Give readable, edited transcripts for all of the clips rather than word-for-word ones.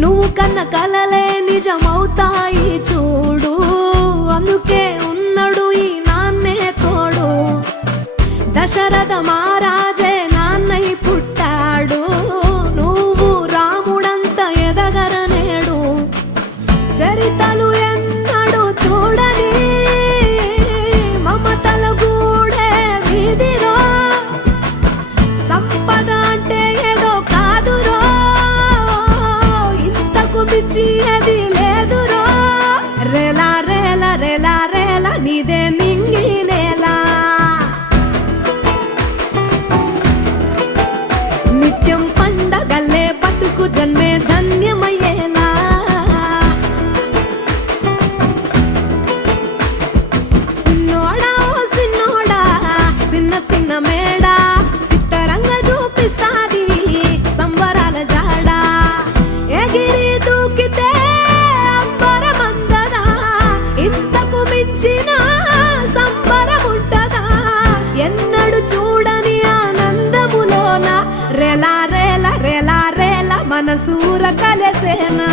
నువ్వు కన్న కలలే నిజమవుతాయి చూడు, అందుకే ఉన్నాడు ఈ నాన్నే తోడు. దశరథ మహారాజే నాన్నై పుట్టాడు, నువ్వు రాముడంత ఎదగరనేడు. చరితలు ఎన్నడు చూడని మమతల గూడే వీధిరో, సంపద అంటే ఏదో కాదురో, ఇంతకు మించి అది లేదురో. రేలా రేలా రేలా రేలా నీదే నింగి నేలా, నిత్యం పండగల్లే బతుకు జన్మే ధన్యమయ్యేలా. సిన్నోడా ఓ సిన్నోడా సిన్న సిన్న మేడా, సిత్తరంగా చూపిస్తాది సంబరాల జాడా. ఎగిరి దూకితే అంబరమందదా, ఇంతకు మించిన సంబరముంటదా. ఎన్నడు చూడని ఆనందములోన రేలా రేలా రేలా రేలా మనసూర కలసేనా.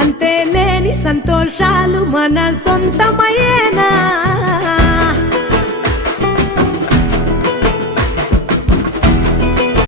అంతే లేని సంతోషాలు మన సొంతమయ్యేనా.